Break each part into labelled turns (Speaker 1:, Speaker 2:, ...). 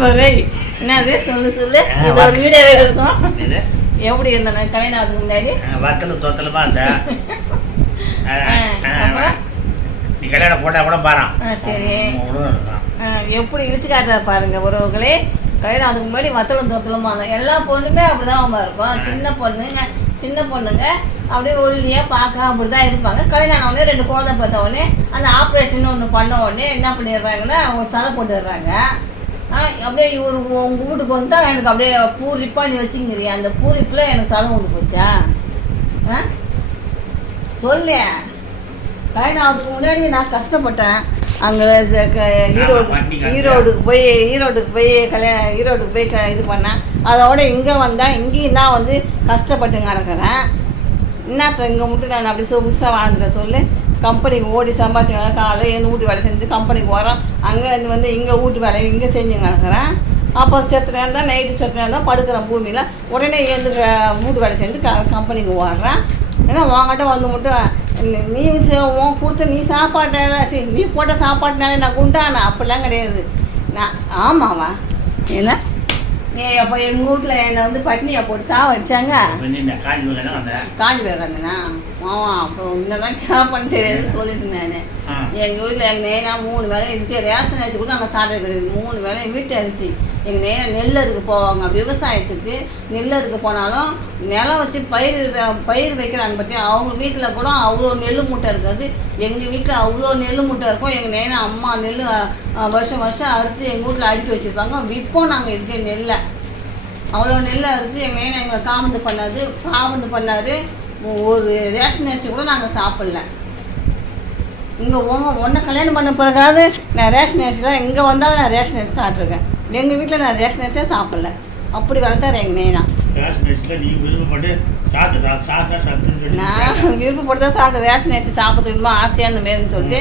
Speaker 1: என்னது? சொல்லு சொல்லு. இது ஒரு வீடியோ இருக்கும். எப்படி இருந்தேன்? கல்யாணம் ஆகுதுக்கு முன்னாடி
Speaker 2: வத்தலும் தொத்தலுமா இருந்த ஆ,
Speaker 1: ஆ,
Speaker 2: ஆ,
Speaker 1: அப்புறம்?
Speaker 2: நீ கல்யாணம் போட்டா கூட பாறான்
Speaker 1: சரி. எப்படி இடிச்சு காட்டுறா பாருங்க உறவுகளே. கல்யாணம் அதுக்கு முன்னாடி வத்தலும் தொத்தலுமா இருந்தோம் எல்லா பொண்ணுமே அப்படிதான் அம்மா இருக்கும் சின்ன பொண்ணுங்க சின்ன பொண்ணுங்க. அப்படியே ஒல்லியா பார்க்க அப்படிதான் இருப்பாங்க. கல்யாணம் உடனே ரெண்டு குழந்தை பார்த்த உடனே அந்த ஆப்ரேஷன் ஒன்று பண்ண உடனே என்ன பண்ணிடுறாங்கன்னா அவங்க சலை போட்டுடுறாங்க. அப்படியே இவர் உங்க வீட்டுக்கு வந்தா எனக்கு அப்படியே பூரிப்பா நீ வச்சுங்கிறியா அந்த பூரிப்புல எனக்கு சலை வந்து போச்சா? ஆ? சொல்லு கல்யாணம் ஆகிறதுக்கு முன்னாடி நான் கஷ்டப்பட்டேன். அங்கே ஈரோடு. ஈரோடுக்கு போய் ஈரோடுக்கு போய் கல்யாணம் ஈரோடுக்கு போய் க இது பண்ணேன். அதோட இங்கே வந்தேன். இங்கேயும் நான் வந்து கஷ்டப்பட்டு கிடக்கிறேன் என்னத்த இங்கே மட்டும் நான் அப்படி சொகுசாக வாழ்ந்துட்டேன் சொல்லு. கம்பெனிக்கு ஓடி சம்பாதிச்சு காலையில் எழுந்து வீட்டு வேலை செஞ்சு கம்பெனிக்கு வரோம் அங்கே இருந்து வந்து இங்கே வீட்டு வேலை இங்கே செஞ்சு நடக்கிறேன். அப்புறம் செத்து நேரம் நைட்டு செத்து நேரம் தான் படுக்கிறேன் பூமியில். உடனே எழுந்து வீட்டு வேலை செஞ்சு க கம்பெனிக்கு ஓடுறேன் ஏன்னா உங்கள்கிட்ட வந்து மட்டும் நீ- உன் கொடுத்த நீ சாப்பாட்டால சரி நீ போட்ட சாப்பாட்டுனால நான் குண்டானா? அப்படிலாம் கிடையாது. நான் ஆமாவா என்ன? அப்போ எங்கள் வீட்டில் என்னை வந்து பட்னியை போட்டு சாவடிச்சாங்க
Speaker 2: காஞ்சி போய் வந்தேன்
Speaker 1: காஞ்சி போயிடுறாங்கண்ணா ஆமா அப்போ இன்னதான் கேப்பன்னு தெரியாது சொல்லிட்டு
Speaker 2: ஆ.
Speaker 1: எங்கள் வீட்டில் எங்கள் நேனா மூணு வேலை இதுக்கு ரேஷன் அரிசி கூட நாங்கள் சாப்பிட கிடையாது மூணு வேலை வீட்டு அரிசி. எங்கள் நேனா நெல் அறுக்க போவாங்க. விவசாயத்துக்கு நெல் அறுக்க போனாலும் நிலம் வச்சு பயிர் பயிர் வைக்கிறாங்க பற்றி அவங்க வீட்டில் கூட அவ்வளோ நெல் மூட்டை இருக்காது. எங்கள் வீட்டில் அவ்வளோ நெல் மூட்டை இருக்கும். எங்கள் நேனா அம்மா நெல் வருஷம் வருஷம் அறுத்து எங்கள் வீட்டில் அடுக்கி வச்சுருப்பாங்க. விற்போம் நாங்கள் இருக்க நெல்லை. அவ்வளோ நெல் அறுத்து எங்கள் நேனா எங்களை காமந்து பண்ணாது காமந்து பண்ணாரு. ஒரு ரேஷன் அரிசி கூட நாங்கள் சாப்பிடல. இங்கே உங்க ஒன்றை கல்யாணம் பண்ண பிறகாவது நான் ரேஷன் அரிசிலாம் இங்கே வந்தாலும் நான் ரேஷன் அரிசி சாப்பிட்ருக்கேன் எங்கள் வீட்டில் நான் ரேஷன் அரிசியே சாப்பிடல. அப்படி வளர்த்தாரு எங்கள் நேனா
Speaker 2: அரிசியில்
Speaker 1: நான் விருப்பப்பட்டு தான் சாப்பிட்டேன். ரேஷன் அரிசி சாப்பிட்றதுமா ஆசையாக அந்த மாரின்னு சொல்லிட்டு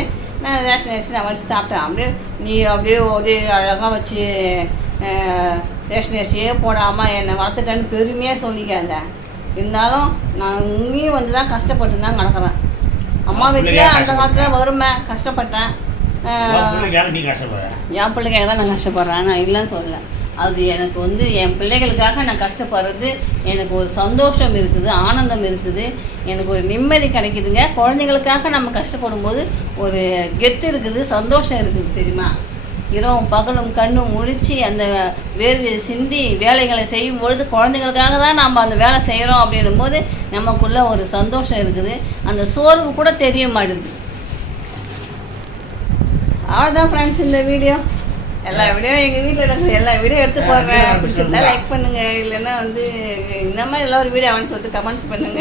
Speaker 1: ரேஷன் அரிசி நான் வச்சு சாப்பிட்டேன். அப்படியே நீ அப்படியே அப்படியே அழகாக வச்சு ரேஷன் அரிசியே போடாமல் என்னை வளர்த்துட்டேன்னு பெருமையாக சொல்லிக்காத. இருந்தாலும் நான் உண்மையும் வந்து தான் கஷ்டப்பட்டு தான் கிடக்குறேன். அம்மா வீட்லேயே அந்த காலத்தில் வறுமை கஷ்டப்பட்டேன். என் பிள்ளைக்காக தான் நான் கஷ்டப்படுறேன்? நான் இல்லைன்னு சொல்லல. அது எனக்கு வந்து என் பிள்ளைகளுக்காக நான் கஷ்டப்படுறது எனக்கு ஒரு சந்தோஷம் இருக்குது ஆனந்தம் இருக்குது எனக்கு ஒரு நிம்மதி கிடைக்குதுங்க. குழந்தைங்களுக்காக நம்ம கஷ்டப்படும் போது ஒரு கெத்து இருக்குது சந்தோஷம் இருக்குது தெரியுமா? இரவும் பகலும் கண்ணும் முழிச்சு அந்த வேர்வை சிந்தி வேலைகளை செய்யும் பொழுது குழந்தைங்களுக்காக தான் நம்ம அந்த வேலை செய்கிறோம் அப்படின்னும் போது நமக்குள்ள ஒரு சந்தோஷம் இருக்குது. அந்த சோர்வு கூட தெரிய மாட்டுது. அவ்வளோதான் ஃப்ரெண்ட்ஸ் இந்த வீடியோ எல்லா வீடியோ எங்கள் வீட்டில் எல்லா வீடியோ எடுத்து போடுறேன். பிடிச்சிருந்தா லைக் பண்ணுங்க. இல்லைன்னா வந்து இந்த மாதிரி எல்லா ஒரு வீடியோ அவன் சொல்லிட்டு கமெண்ட்ஸ் பண்ணுங்க.